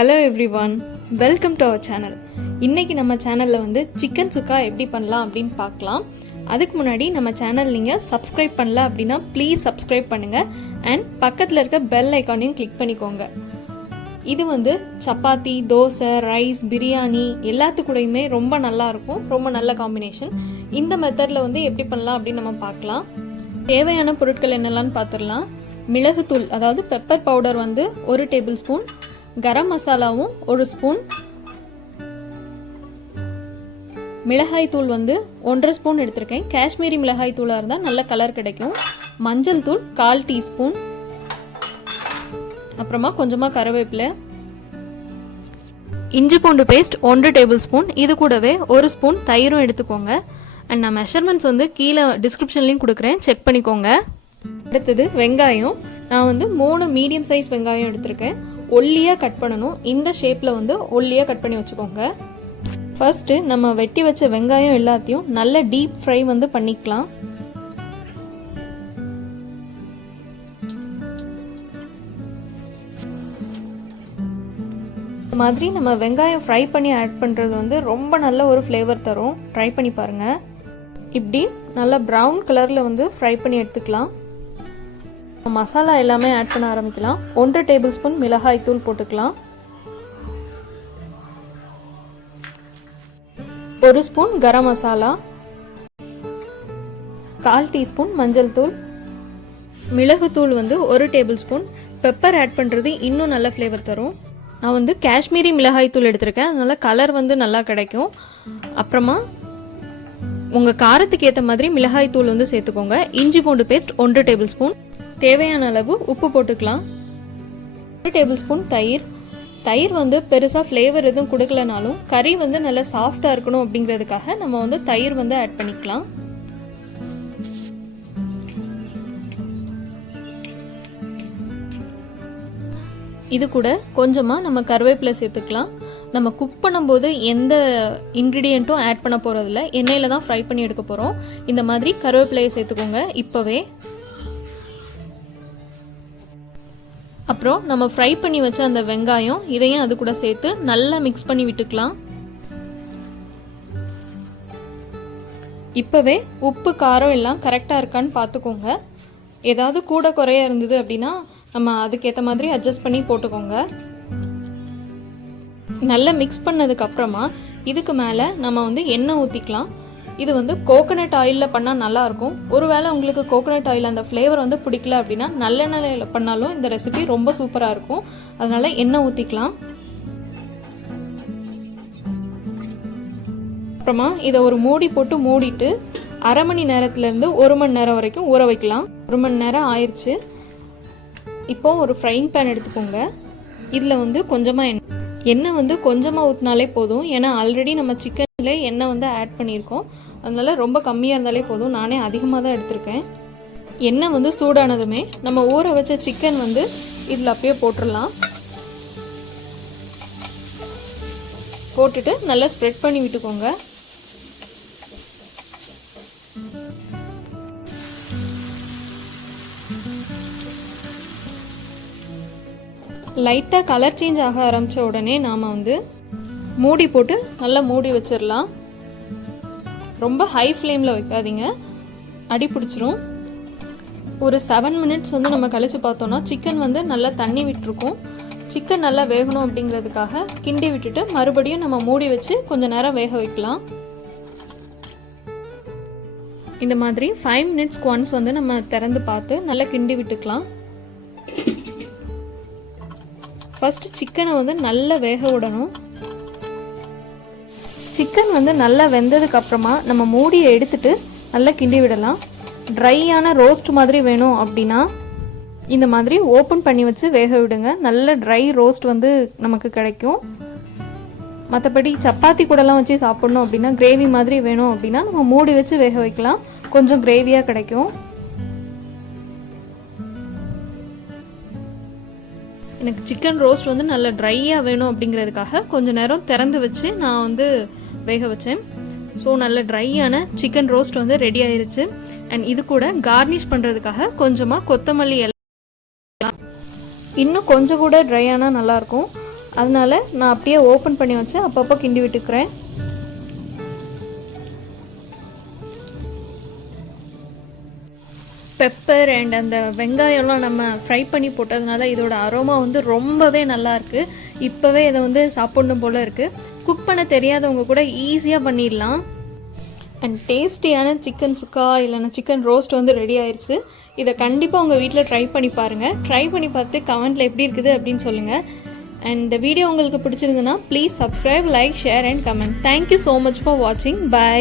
Hello everyone, welcome to our channel. இன்றைக்கி நம்ம சேனலில் வந்து சிக்கன் சுக்கா எப்படி பண்ணலாம் அப்படின்னு பார்க்கலாம். அதுக்கு முன்னாடி நம்ம சேனல் நீங்கள் சப்ஸ்கிரைப் பண்ணல அப்படின்னா ப்ளீஸ் சப்ஸ்கிரைப் பண்ணுங்கள் அண்ட் பக்கத்தில் இருக்க பெல் ஐக்கானையும் கிளிக் பண்ணிக்கோங்க. இது வந்து சப்பாத்தி, தோசை, ரைஸ், பிரியாணி எல்லாத்துக்கூடையுமே ரொம்ப நல்லாயிருக்கும். ரொம்ப நல்ல காம்பினேஷன். இந்த மெத்தடில் வந்து எப்படி பண்ணலாம் அப்படின்னு நம்ம பார்க்கலாம். தேவையான பொருட்கள் என்னெல்லாம்னு பார்த்துடலாம். மிளகுத்தூள் அதாவது பெப்பர் பவுடர் வந்து 1 டேபிள் ஸ்பூன், கரம் மசாலாவும் 1 ஸ்பூன், மிளகாய் தூள் வந்து 1.5 ஸ்பூன் எடுத்திருக்கேன். காஷ்மீரி மிளகாய் தூளாக இருந்தால் நல்ல கலர் கிடைக்கும். மஞ்சள் தூள் 1/4 டீஸ்பூன், அப்புறமா கொஞ்சமாக கருவேப்பிலை, இஞ்சி பூண்டு பேஸ்ட் 1 டேபிள் ஸ்பூன், இது கூடவே 1 ஸ்பூன் தயிரும் எடுத்துக்கோங்க. அண்ட் நான் மெஷர்மெண்ட்ஸ் வந்து கீழே டிஸ்கிரிப்ஷன்லேயும் கொடுக்குறேன், செக் பண்ணிக்கோங்க. அடுத்தது வெங்காயம். நான் வந்து 3 மீடியம் சைஸ் வெங்காயம் எடுத்திருக்கேன். ஒல்லியாக கட் பண்ணணும். இந்த ஷேப்பில் வந்து ஒல்லியாக கட் பண்ணி வச்சுக்கோங்க. ஃபர்ஸ்ட்டு நம்ம வெட்டி வச்ச வெங்காயம் எல்லாத்தையும் நல்ல டீப் ஃப்ரை வந்து பண்ணிக்கலாம். இந்த மாதிரி நம்ம வெங்காயம் ஃப்ரை பண்ணி ஆட் பண்ணுறது வந்து ரொம்ப நல்ல ஒரு ஃப்ளேவர் தரும். ட்ரை பண்ணி பாருங்கள். இப்படி நல்லா ப்ரௌன் கலரில் வந்து ஃப்ரை பண்ணி எடுத்துக்கலாம். மசாலா எல்லாமே ஆட் பண்ண ஆரம்பிக்கலாம். 1 டேபிள் ஸ்பூன் மிளகாய் தூள் போட்டுக்கலாம். 1 ஸ்பூன் கரம் மசாலா, 1/4 டீஸ்பூன் மஞ்சள் தூள், மிளகுத்தூள் வந்து 1 டேபிள் ஸ்பூன். பெப்பர் ஆட் பண்ணுறது இன்னும் நல்ல ஃப்ளேவர் தரும். நான் வந்து காஷ்மீரி மிளகாய் தூள் எடுத்திருக்கேன், அதனால கலர் வந்து நல்லா கிடைக்கும். அப்புறமா உங்கள் காரத்துக்கு ஏற்ற மாதிரி மிளகாய் தூள் வந்து சேர்த்துக்கோங்க. இஞ்சி பூண்டு பேஸ்ட் 1 டேபிள் ஸ்பூன், தேவையான அளவு உப்பு போட்டுக்கலாம். 1 டேபிள் ஸ்பூன் தயிர். தயிர் வந்து பெருசாக ஃப்ளேவர் எதுவும் கொடுக்கலனாலும் கறி வந்து நல்லா சாஃப்டாக இருக்கணும் அப்படிங்கிறதுக்காக நம்ம வந்து தயிர் வந்து ஆட் பண்ணிக்கலாம். இது கூட கொஞ்சமாக நம்ம கருவேப்பிலை சேர்த்துக்கலாம். நம்ம குக் பண்ணும்போது எந்த இன்க்ரீடியண்ட்டும் ஆட் பண்ண போகிறதில்ல, எண்ணெயில் தான் ஃப்ரை பண்ணி எடுக்க போகிறோம். இந்த மாதிரி கருவேப்பிலையை சேர்த்துக்கோங்க இப்போவே. அப்புறம் நம்ம ஃப்ரை பண்ணி வச்ச அந்த வெங்காயம் இதையும் அது கூட சேர்த்து நல்லா மிக்ஸ் பண்ணி விட்டுக்கலாம். இப்போவே உப்பு காரம் எல்லாம் கரெக்டாக இருக்கான்னு பார்த்துக்கோங்க. ஏதாவது கூட குறைய இருந்தது அப்படின்னா நம்ம அதுக்கேற்ற மாதிரி அட்ஜஸ்ட் பண்ணி போட்டுக்கோங்க. நல்லா மிக்ஸ் பண்ணதுக்கப்புறமா இதுக்கு மேலே நம்ம வந்து எண்ணெய் ஊற்றிக்கலாம். இது வந்து கோகோனட் ஆயிலில் பண்ணால் நல்லாயிருக்கும். ஒருவேளை உங்களுக்கு கோகோனட் ஆயில் அந்த ஃப்ளேவர் வந்து பிடிக்கல அப்படின்னா நல்லெண்ணெயில் பண்ணாலும் இந்த ரெசிபி ரொம்ப சூப்பராக இருக்கும். அதனால் எண்ணெய் ஊற்றிக்கலாம். அப்புறமா இதை ஒரு மூடி போட்டு மூடிட்டு 1/2 மணி நேரத்துலேருந்து 1 மணி நேரம் வரைக்கும் ஊற வைக்கலாம். 1 மணி நேரம் ஆயிடுச்சு. இப்போது ஒரு ஃப்ரைங் பேன் எடுத்துக்கோங்க. இதில் வந்து கொஞ்சமாக எண்ணெய் வந்து கொஞ்சமாக ஊற்றினாலே போதும். ஏன்னா ஆல்ரெடி நம்ம சிக்கன்ல எண்ணெய் வந்து ஆட் பண்ணியிருக்கோம். அதனால ரொம்ப கம்மியாக இருந்தாலே போதும். நானே அதிகமாக தான் எடுத்திருக்கேன். எண்ணெய் வந்து சூடானதுமே நம்ம ஊற வச்ச சிக்கன் வந்து இதில் அப்படியே போட்டுடலாம். போட்டுட்டு நல்லா ஸ்ப்ரெட் பண்ணி விட்டுக்கோங்க. லைட்டாக கலர் சேஞ்ச் ஆக ஆரம்பித்த உடனே நாம் வந்து மூடி போட்டு நல்லா மூடி வச்சிடலாம். ரொம்ப ஹை ஃப்ளேமில் வைக்காதீங்க, அடி பிடிச்சிரும். ஒரு 7 மினிட்ஸ் வந்து நம்ம கழித்து பார்த்தோன்னா சிக்கன் வந்து நல்லா தண்ணி விட்டுருக்கும். சிக்கன் நல்லா வேகணும் அப்படிங்கிறதுக்காக கிண்டி விட்டுட்டு மறுபடியும் நம்ம மூடி வச்சு கொஞ்சம் நேரம் வேக வைக்கலாம். இந்த மாதிரி 5 மினிட்ஸ்க்கு ஒன்ஸ் வந்து நம்ம திறந்து பார்த்து நல்லா கிண்டி விட்டுக்கலாம். ஃபஸ்ட்டு சிக்கனை வந்து நல்லா வேக விடணும். சிக்கன் வந்து நல்லா வெந்ததுக்கப்புறமா நம்ம மூடியை எடுத்துட்டு நல்லா கிண்டி விடலாம். ட்ரையான ரோஸ்ட் மாதிரி வேணும் அப்படின்னா இந்த மாதிரி ஓப்பன் பண்ணி வச்சு வேக விடுங்க. நல்ல ட்ரை ரோஸ்ட் வந்து நமக்கு கிடைக்கும். மற்றபடி சப்பாத்தி கூடலாம் வச்சு சாப்பிட்ணும் அப்படின்னா கிரேவி மாதிரி வேணும் அப்படின்னா நம்ம மூடி வச்சு வேக வைக்கலாம், கொஞ்சம் கிரேவியாக கிடைக்கும். எனக்கு சிக்கன் ரோஸ்ட் வந்து நல்லா ட்ரையாக வேணும் அப்படிங்கிறதுக்காக கொஞ்சம் நேரம் திறந்து வச்சு நான் வந்து வேக வச்சேன். ஸோ நல்ல ட்ரையான சிக்கன் ரோஸ்ட் வந்து ரெடி ஆயிருச்சு. அண்ட் இது கூட கார்னிஷ் பண்ணுறதுக்காக கொஞ்சமாக கொத்தமல்லி இன்னும் கொஞ்சம் கூட ட்ரை ஆனால் நல்லாயிருக்கும். அதனால் நான் அப்படியே ஓப்பன் பண்ணி வச்சு அப்பப்போ கிண்டி விட்டுக்கிறேன். பெப்பர் அண்ட் அந்த வெங்காயம்லாம் நம்ம ஃப்ரை பண்ணி போட்டதுனால இதோட அரோமா வந்து ரொம்பவே நல்லாயிருக்கு. இப்போவே இதை வந்து சாப்பிடணும் போல் இருக்குது. குக் பண்ண தெரியாதவங்க கூட ஈஸியாக பண்ணிடலாம். அண்ட் டேஸ்டியான சிக்கன் சுக்கா இல்லைன்னா சிக்கன் ரோஸ்ட் வந்து ரெடி ஆயிடுச்சு. இதை கண்டிப்பாக உங்கள் வீட்டில் ட்ரை பண்ணி பாருங்கள். ட்ரை பண்ணி பார்த்து கமெண்ட்டில் எப்படி இருக்குது அப்படின்னு சொல்லுங்கள். அண்ட் இந்த வீடியோ உங்களுக்கு பிடிச்சிருந்துன்னா please subscribe, like, share and comment. Thank you so much for வாட்சிங். பை.